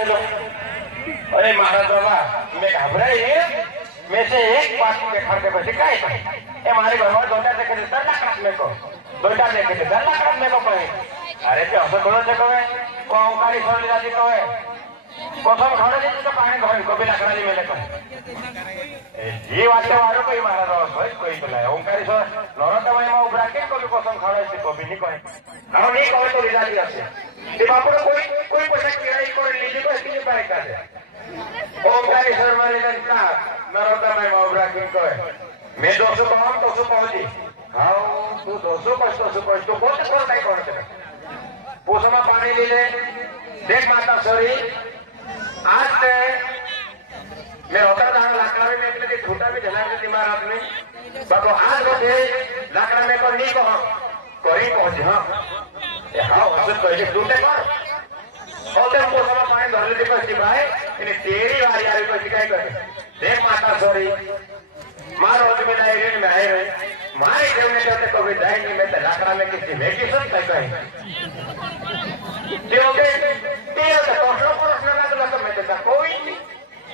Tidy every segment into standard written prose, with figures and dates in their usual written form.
अरे महाराज बाबा मैं घबराई मैं से एक बात के खड़ के बसी काय ये मारे घर में दोटा देखे थे डर लाकड़ा में को दोटा देखे थे डर लाकड़ा में को कहे अरे ते असर करो से कहे को ओंकारी सोली जाती कहे कसम खाने दी तो पानी घर को भी लाकड़ा दी मेले कहे ये वाते वारो कोई महाराज बाबा कोई बोला ओंकारी सो नरता में मैं उबरा के को भी कसम खाने से को भी नहीं कहे कारण नहीं कहे तो विदा दिया से ते बापू कोई पैसा किराई को लीजिए को इसके बारे का है ओंकारेश्वर माने का नरता में उबरा के कहे मैं 200 कहूं तो 200 पहुंची हां तू 200 तो बहुत कर नहीं करते पोसमा पानी ले ले देख माता सॉरी आज से मैं होता दाना लाकड़ा में एक लगे छोटा भी झला के दिमाग आदमी बाबू आज होते लाकड़ा में को नहीं कहो कोई पहुंच हां हां असर पहले टूटे कर और हमको सब पानी भर लेते पर सिपाही इन्हें तेरी बारी आ रही को शिकायत कर देख माता सॉरी मार रोज में नहीं रे में आए रे मारे देवने देवते को भी दाई नहीं मैं लाकड़ा में किसी में की सब तय कहीं देवोगे तेरे तो प्रश्न ना तो लग में देता कोई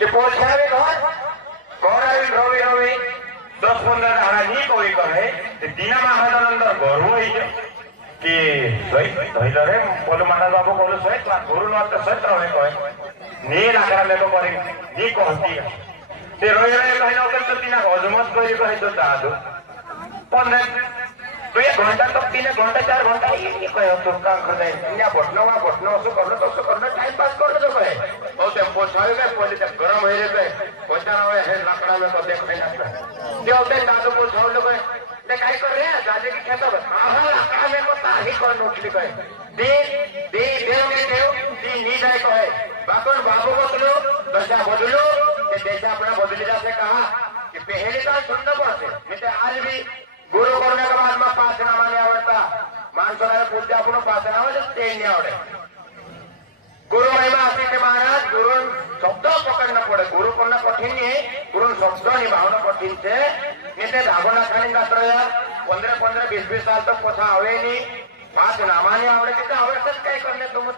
ये पोछा में कौन आई रोवी 10-15 आना नहीं कोई कहे ते दीना महादानंद गौरव ही कि सही धैल रे बोलो महाराज बाबू बोलो सही गुरु न तो सही रहे कहे नी लाकड़ा में तो करी नी कहती ते रोई रहे कहे ना तो दीना हजमत करी कहे तो दादू 15 तो 1 घंटा तक 3 घंटा 4 घंटा ये कहे तो काम कर दे या बटना सो करना टाइम पास कर दो कहे और ते पोछावे में पहले तक गरम होई रे कहे पोछा रहे है लाकड़ा में को देख ना ते होते दादू पोछाव लोग ले काय कर रे दादी की खेत हां लाकड़ा में को ताही कर नोटली कहे दे दी नी जाए कहे बापन बाबू बदलो दशा बदलो ये देशा अपना बदली जाते कहा कि पहले का सुंदर बात है मैं आज भी गुरु करने के बाद में पास ना माने आवड़ता मानसों ने पूजा अपनो पास ना हो जब तेज नहीं आवड़े गुरु महिमा आती के महाराज गुरु शब्द पकड़ना पड़े गुरु करना कठिन नहीं है गुरु शब्द निभावना कठिन से निते धागोना खानी गात्र यार 15-20 साल तक पोछा आवे नहीं पास ना माने आवड़े कितना आवश्यक क्या करने तुम